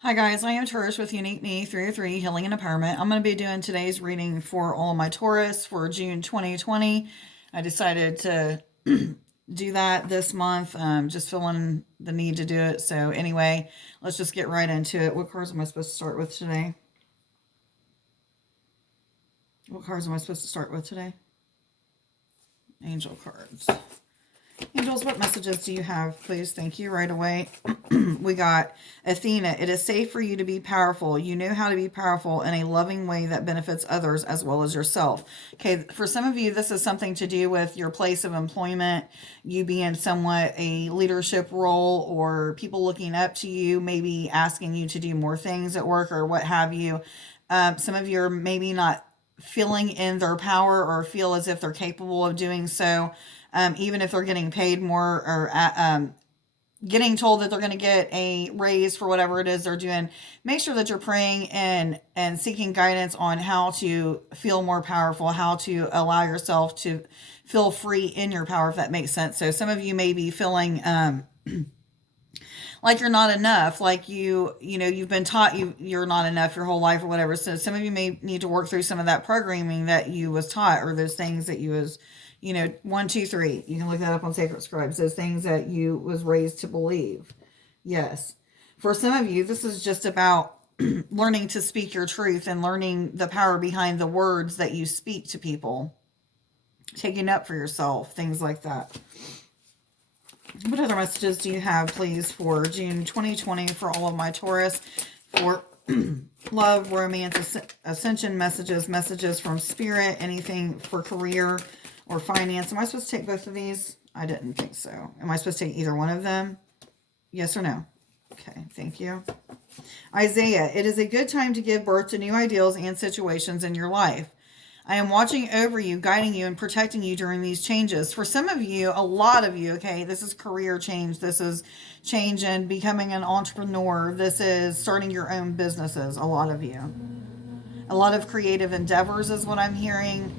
Hi guys, I am Taurus with Unique Me 303 Healing and Empowerment. I'm going to be doing today's reading for all my Taurus for June 2020. I decided to do that this month, just feeling the need to do it. So anyway, let's just get right into it. What cards am I supposed to start with today? What cards am I supposed to start with today? Angel cards. Angels, what messages do you have, please? Thank you. Right away. We got Athena. It is safe for you to be powerful. You know how to be powerful in a loving way that benefits others as well as yourself. Okay, for some of you, this is something to do with your place of employment, you being somewhat a leadership role, or people looking up to you, maybe asking you to do more things at work or what have you. Some of you are maybe not feeling in their power or feel as if they're capable of doing so. Even if they're getting paid more or getting told that they're going to get a raise for whatever it is they're doing, make sure that you're praying and seeking guidance on how to feel more powerful, how to allow yourself to feel free in your power, if that makes sense. So some of you may be feeling like you're not enough, like you've been taught you're not enough your whole life or whatever. So some of you may need to work through some of that programming that you was taught, or those things that you was, 1, 2, 3. You can look that up on Sacred Scribes. Those things that you was raised to believe. Yes. For some of you, this is just about learning to speak your truth and learning the power behind the words that you speak to people. Taking up for yourself, things like that. What other messages do you have, please, for June 2020 for all of my Taurus? For love, romance, ascension messages from spirit, anything for career or finance. Am I supposed to take both of these? I didn't think so. Am I supposed to take either one of them? Yes or no? Okay, thank you. Isaiah, it is a good time to give birth to new ideals and situations in your life. I am watching over you, guiding you, and protecting you during these changes. For some of you, a lot of you, okay, this is career change. This is change in becoming an entrepreneur. This is starting your own businesses, a lot of you. A lot of creative endeavors is what I'm hearing.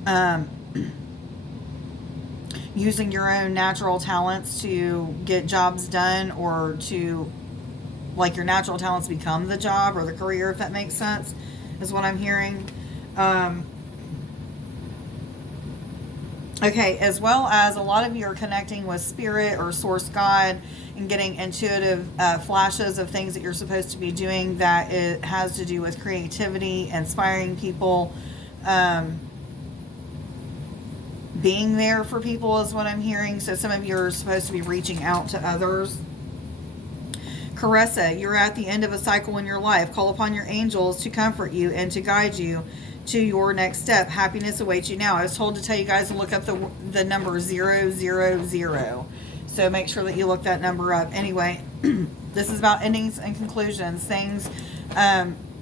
Using your own natural talents to get jobs done, or to, like, your natural talents become the job or the career, if that makes sense, is what I'm hearing. Okay, as well as a lot of you are connecting with spirit or source God and getting intuitive flashes of things that you're supposed to be doing that it has to do with creativity, inspiring people, being there for people is what I'm hearing. So some of you are supposed to be reaching out to others. Caressa, you're at the end of a cycle in your life. Call upon your angels to comfort you and to guide you to your next step. Happiness awaits you now. I was told to tell you guys to look up the number 000. So make sure that you look that number up. Anyway, this is about endings and conclusions. Things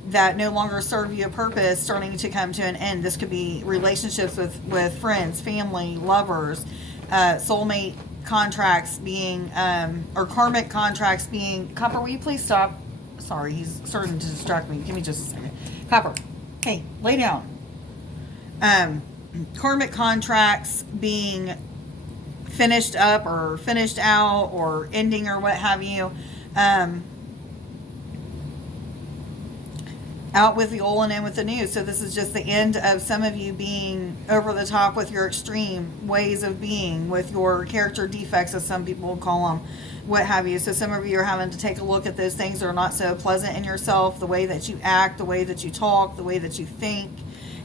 that no longer serve you a purpose starting to come to an end. This could be relationships with friends, family, lovers, soulmate contracts being, or karmic contracts being. Copper, will you please stop? Sorry, he's starting to distract me. Give me just a second. Copper, hey, lay down. Karmic contracts being finished up or finished out or ending or what have you. Out with the old and in with the new. So this is just the end of some of you being over the top with your extreme ways of being, with your character defects, as some people will call them, what have you. So some of you are having to take a look at those things that are not so pleasant in yourself, the way that you act, the way that you talk, the way that you think,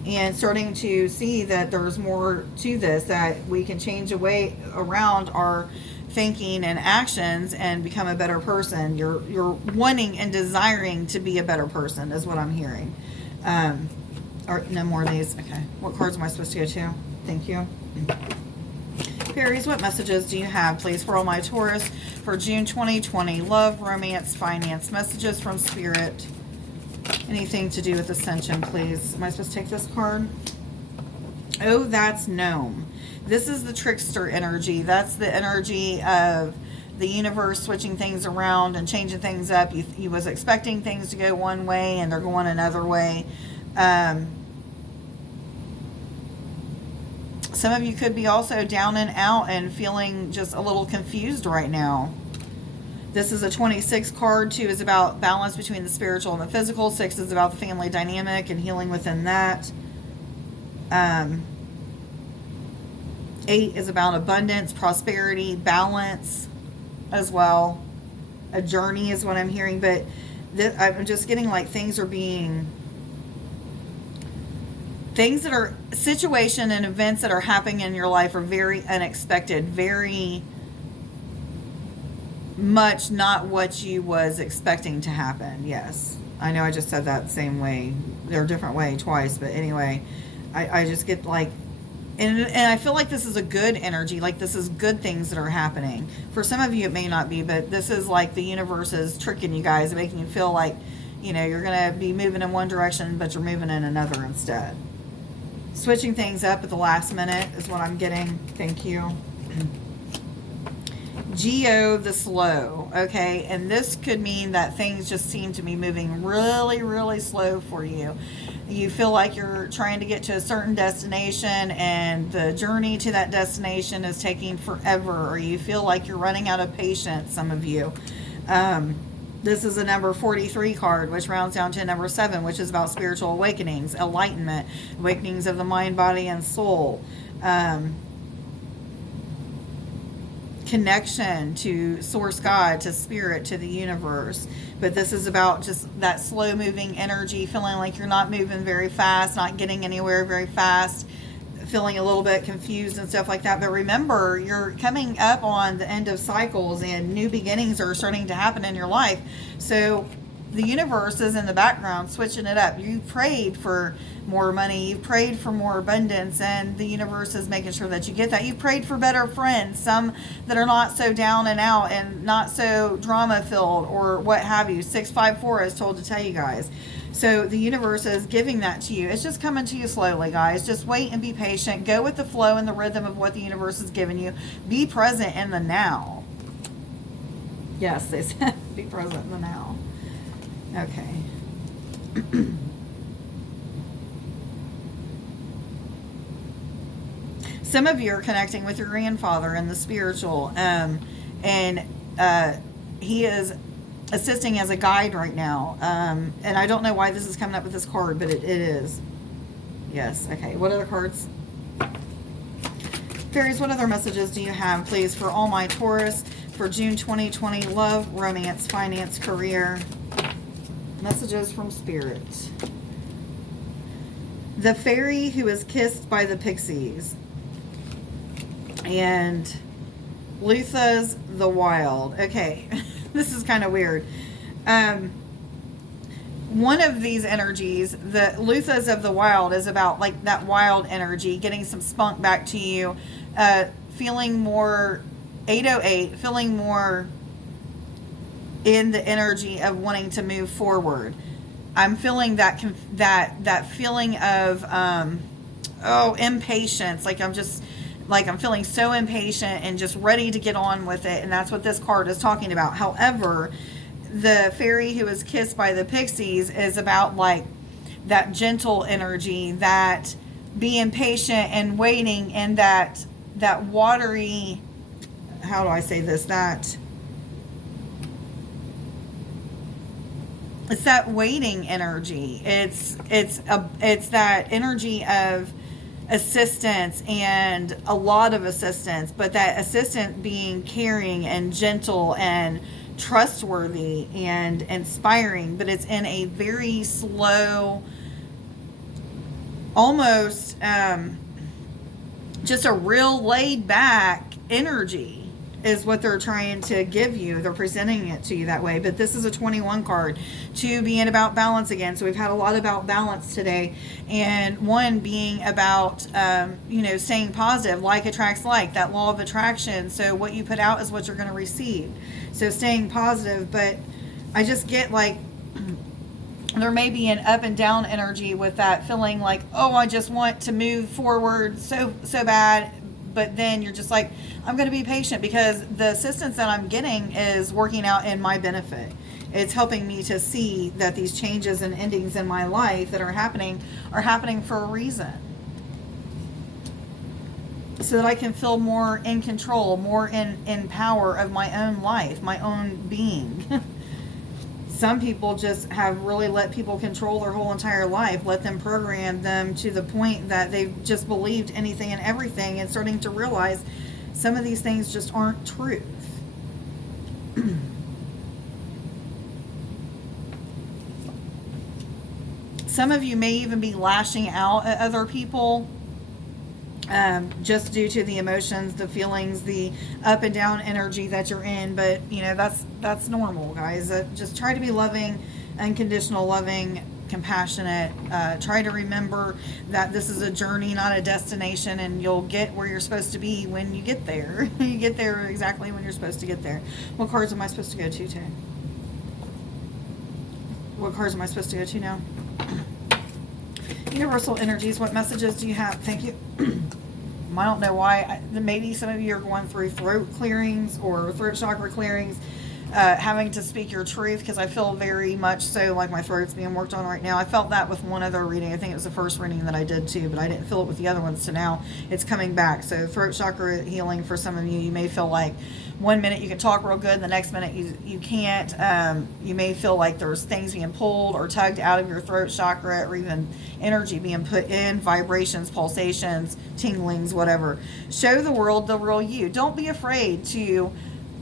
and starting to see that there's more to this, that we can change a way around our thinking and actions and become a better person. You're wanting and desiring to be a better person is what I'm hearing. Or no more of these. Okay. What cards am I supposed to go to? Thank you. Fairies, what messages do you have, please, for all my Taurus for June 2020? Love, romance, finance. Messages from spirit. Anything to do with Ascension, please. Am I supposed to take this card? Oh, that's Gnome. This is the trickster energy. That's the energy of the universe switching things around and changing things up. You was expecting things to go one way and they're going another way. Some of you could be also down and out and feeling just a little confused right now. This is a 26 card. 2 is about balance between the spiritual and the physical. 6 is about the family dynamic and healing within that. 8 is about abundance, prosperity, balance as well. A journey is what I'm hearing, but I'm just getting like things that are situation and events that are happening in your life are very unexpected, very much not what you was expecting to happen. Yes, I know I just said that the same way, or a different way twice, but anyway, I just get like, and I feel like this is a good energy, like this is good things that are happening. For some of you it may not be, but this is like the universe is tricking you guys, making you feel like, you know, you're going to be moving in one direction, but you're moving in another instead. Switching things up at the last minute is what I'm getting. Thank you. Geo the slow. Okay, and this could mean that things just seem to be moving really, really slow for you. You feel like you're trying to get to a certain destination and the journey to that destination is taking forever, or you feel like you're running out of patience, some of you. This is a number 43 card, which rounds down to number 7, which is about spiritual awakenings, enlightenment, awakenings of the mind, body, and soul. Connection to source God, to spirit, to the universe. But this is about just that slow moving energy, feeling like you're not moving very fast, not getting anywhere very fast, feeling a little bit confused and stuff like that. But remember, you're coming up on the end of cycles and new beginnings are starting to happen in your life. So the universe is in the background switching it up. You prayed for more money, you prayed for more abundance, and the universe is making sure that you get that. You prayed for better friends, some that are not so down and out and not so drama filled or what have you. 654 is told to tell you guys. So the universe is giving that to you. It's just coming to you slowly, guys. Just wait and be patient. Go with the flow and the rhythm of what the universe is giving you. Be present in the now. Yes, they said be present in the now. Okay. Some of you are connecting with your grandfather in the spiritual, and he is assisting as a guide right now. And I don't know why this is coming up with this card, but it is. Yes. Okay. What other cards? Fairies, what other messages do you have, please, for all my Taurus for June 2020? Love, romance, finance, career. Messages from Spirit. The fairy who is kissed by the pixies. And Lutha's the wild. Okay. This is kind of weird. One of these energies, the Lutha's of the wild, is about like that wild energy, getting some spunk back to you, feeling more 808, feeling more in the energy of wanting to move forward. I'm feeling that feeling of impatience, like I'm feeling so impatient and just ready to get on with it, and that's what this card is talking about. However, the fairy who is kissed by the pixies is about like that gentle energy, that being patient and waiting, and that watery, how do I say this, that it's that waiting energy. It's that energy of assistance, and a lot of assistance, but that assistant being caring and gentle and trustworthy and inspiring, but it's in a very slow, almost just a real laid back energy is what they're trying to give you. They're presenting it to you that way. But this is a 21 card. 2 being about balance again. So we've had a lot about balance today. And 1 being about, staying positive. Like attracts like. That law of attraction. So what you put out is what you're going to receive. So staying positive. But I just get like, there may be an up and down energy with that feeling like, oh, I just want to move forward so bad. But then you're just like, I'm going to be patient because the assistance that I'm getting is working out in my benefit. It's helping me to see that these changes and endings in my life that are happening for a reason. so that I can feel more in control, more in power of my own life, my own being. Some people just have really let people control their whole entire life, let them program them to the point that they've just believed anything and everything, and starting to realize some of these things just aren't truth. Some of you may even be lashing out at other people, just due to the emotions, the feelings, the up and down energy that you're in. But that's normal, guys. Just try to be loving, unconditional loving, compassionate. Try to remember that this is a journey, not a destination, and you'll get where you're supposed to be when you get there. You get there exactly when you're supposed to get there. What cards am I supposed to go to today? What cards am I supposed to go to now? Universal energies, what messages do you have? Thank you. I don't know why. Maybe some of you are going through throat clearings or throat chakra clearings, having to speak your truth, because I feel very much so like my throat's being worked on right now. I felt that with one other reading. I think it was the first reading that I did too, but I didn't feel it with the other ones. So now it's coming back. So throat chakra healing for some of you. You may feel like one minute you can talk real good, and the next minute you can't. You may feel like there's things being pulled or tugged out of your throat chakra, or even energy being put in, vibrations, pulsations, tinglings, whatever. Show the world the real you. Don't be afraid to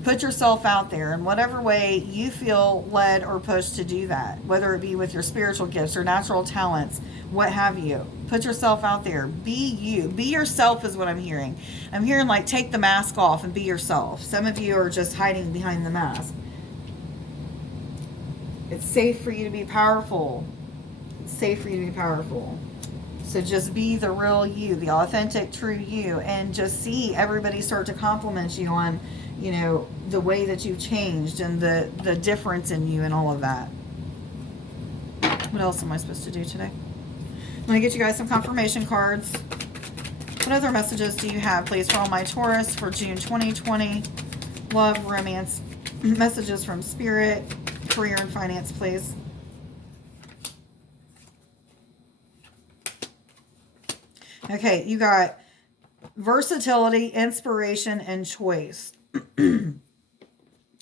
put yourself out there in whatever way you feel led or pushed to do that, whether it be with your spiritual gifts or natural talents, what have you. Put yourself out there. Be you. Be yourself is what I'm hearing. I'm hearing like take the mask off and be yourself. Some of you are just hiding behind the mask. It's safe for you to be powerful. It's safe for you to be powerful. So just be the real you, the authentic, true you, and just see everybody start to compliment you on, the way that you've changed and the difference in you and all of that. What else am I supposed to do today? I'm going to get you guys some confirmation cards. What other messages do you have, please, for all my Taurus for June 2020? Love, romance, messages from Spirit, career and finance, please. Okay, you got versatility, inspiration, and choice.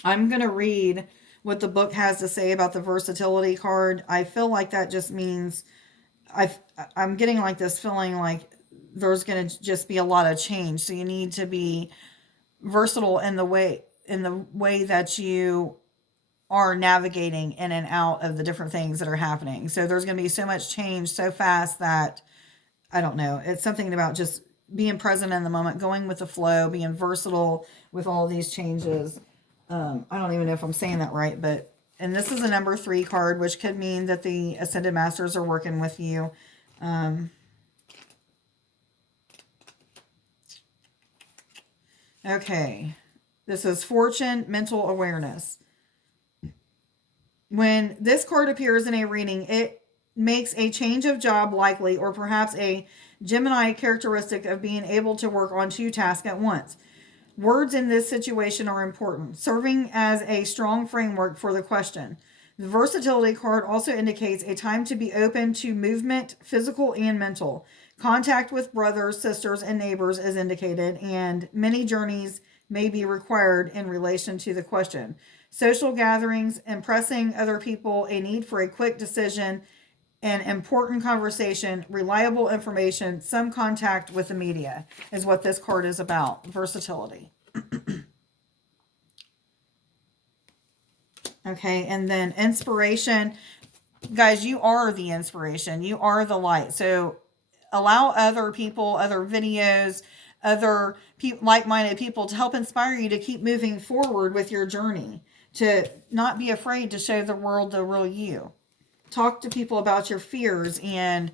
I'm going to read what the book has to say about the versatility card. I feel like that just means I'm getting like this feeling like there's going to just be a lot of change. So you need to be versatile in the way that you are navigating in and out of the different things that are happening. So there's going to be so much change so fast that I don't know. It's something about just being present in the moment, going with the flow, being versatile with all of these changes. I don't even know if I'm saying that right, and this is a number 3 card, which could mean that the Ascended Masters are working with you. Okay. This is Fortune, Mental Awareness. When this card appears in a reading, it makes a change of job likely, or perhaps a Gemini characteristic of being able to work on 2 tasks at once. Words in this situation are important, serving as a strong framework for the question. The versatility card also indicates a time to be open to movement, physical and mental. Contact with brothers, sisters, and neighbors is indicated, and many journeys may be required in relation to the question. Social gatherings, impressing other people, a need for a quick decision, an important conversation, reliable information, some contact with the media is what this card is about. Versatility. Okay, and then inspiration. Guys, you are the inspiration. You are the light. So allow other people, other videos, other like-minded people to help inspire you to keep moving forward with your journey. To not be afraid to show the world the real you. Talk to people about your fears and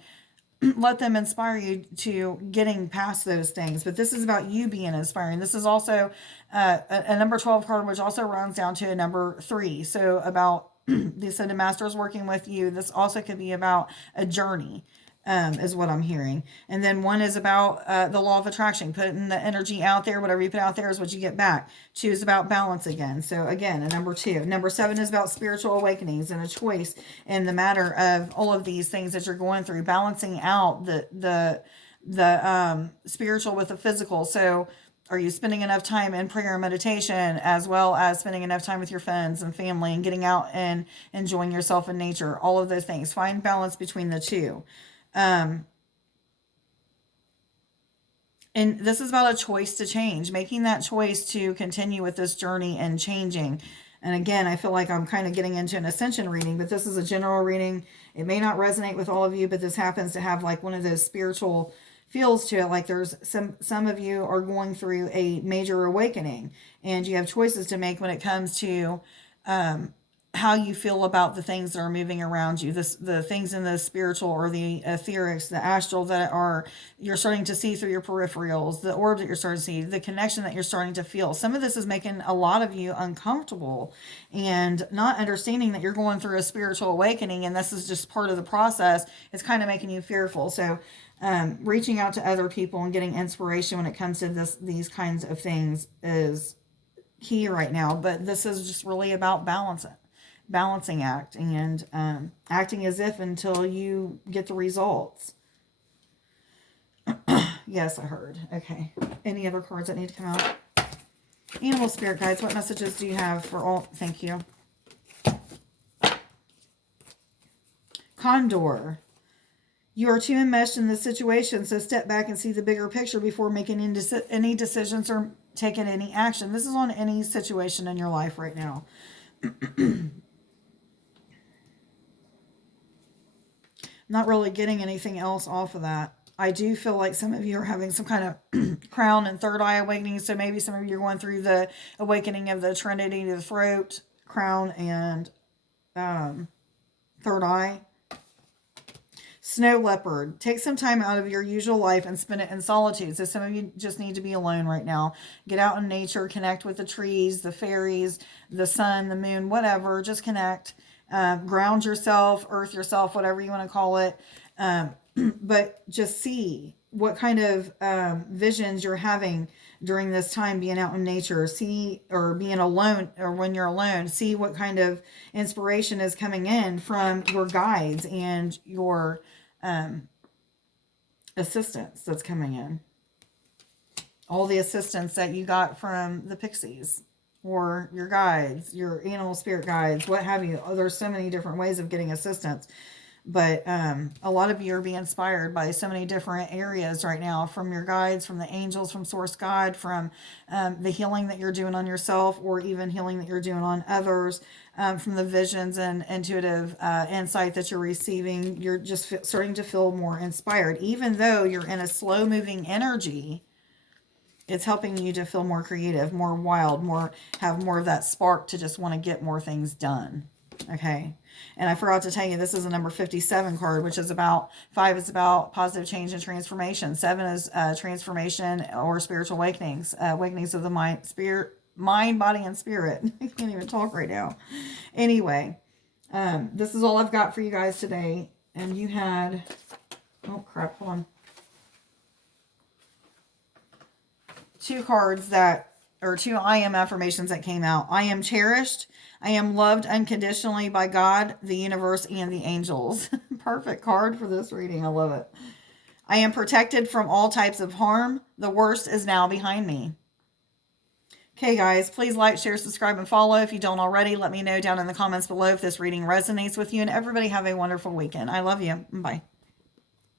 let them inspire you to getting past those things. But this is about you being inspiring. This is also a number 12 card, which also rounds down to a number 3. So about the Ascended Masters working with you. This also could be about a journey, is what I'm hearing. And then 1 is about the law of attraction, putting the energy out there. Whatever you put out there is what you get back. 2 is about balance again. So again, a number 2. Number 7 is about spiritual awakenings and a choice in the matter of all of these things that you're going through, balancing out the the spiritual with the physical. So are you spending enough time in prayer and meditation, as well as spending enough time with your friends and family and getting out and enjoying yourself in nature? All of those things. Find balance between the two. And this is about a choice to change, making that choice to continue with this journey and changing. And again, I feel like I'm kind of getting into an ascension reading, but this is a general reading. It may not resonate with all of you, but this happens to have like one of those spiritual feels to it. Like there's some of you are going through a major awakening, and you have choices to make when it comes to how you feel about the things that are moving around you, the things in the spiritual or the etherics, the astral that are, you're starting to see through your peripherals, the orb that you're starting to see, the connection that you're starting to feel. Some of this is making a lot of you uncomfortable and not understanding that you're going through a spiritual awakening, and this is just part of the process. It's kind of making you fearful. So reaching out to other people and getting inspiration when it comes to these kinds of things is key right now. But this is just really about balancing act and acting as if until you get the results. Yes, I heard. Okay. Any other cards that need to come out? Animal spirit guides, what messages do you have for all? Thank you. Condor. You are too enmeshed in this situation, so step back and see the bigger picture before making any decisions or taking any action. This is on any situation in your life right now. Not really getting anything else off of that. I do feel like some of you are having some kind of crown and third eye awakening. So maybe some of you are going through the awakening of the Trinity to the throat, crown, and third eye. Snow leopard. Take some time out of your usual life and spend it in solitude. So some of you just need to be alone right now. Get out in nature, connect with the trees, the fairies, the sun, the moon, whatever. Just connect. Ground yourself, earth yourself, whatever you want to call it. But just see what kind of visions you're having during this time being out in nature. See, or being alone, or when you're alone, see what kind of inspiration is coming in from your guides and your assistance that's coming in. All the assistance that you got from the pixies or your guides, your animal spirit guides, what have you. Oh, there's so many different ways of getting assistance. But a lot of you are being inspired by so many different areas right now, from your guides, from the angels, from Source God, from the healing that you're doing on yourself, or even healing that you're doing on others, from the visions and intuitive insight that you're receiving. You're just starting to feel more inspired. Even though you're in a slow-moving energy, it's helping you to feel more creative, more wild, have more of that spark to just want to get more things done. Okay. And I forgot to tell you, this is a number 57 card, which is about 5 is about positive change and transformation. 7 is transformation or spiritual awakenings, awakenings of the mind, body, and spirit. I can't even talk right now. Anyway, this is all I've got for you guys today. And you had, oh crap, hold on. 2 cards or 2 I am affirmations that came out. I am cherished. I am loved unconditionally by God, the universe, and the angels. Perfect card for this reading. I love it. I am protected from all types of harm. The worst is now behind me. Okay, guys, please like, share, subscribe, and follow. If you don't already, let me know down in the comments below if this reading resonates with you. And everybody have a wonderful weekend. I love you. Bye.